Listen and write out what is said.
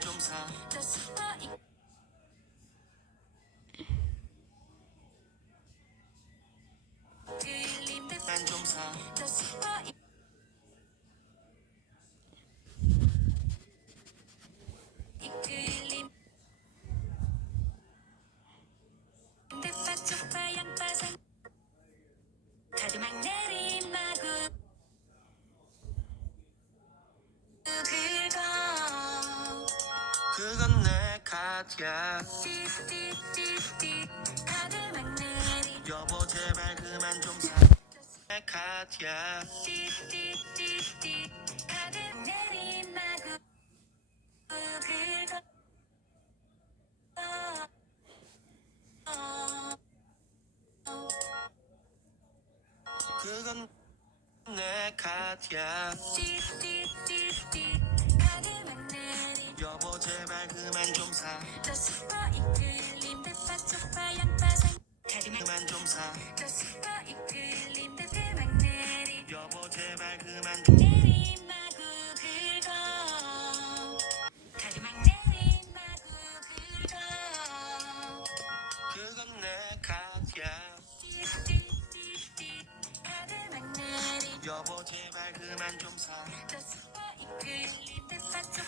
좀사 난좀 사 그건 내 내리 여보 제발 그만 좀 사. 내 카드야. 그건 내 카드야 좀 사 더 이끌림 좀사 더 이끌림 대파 막 내리 여보 제발 그만 좀 내리 마구 긁어 가지막 내리 마구 긁어 그건 내 카드야 띠띠띠띠 가지막 내리 여보 제발 그만 좀 사 더 슬퍼 이끌림 대파초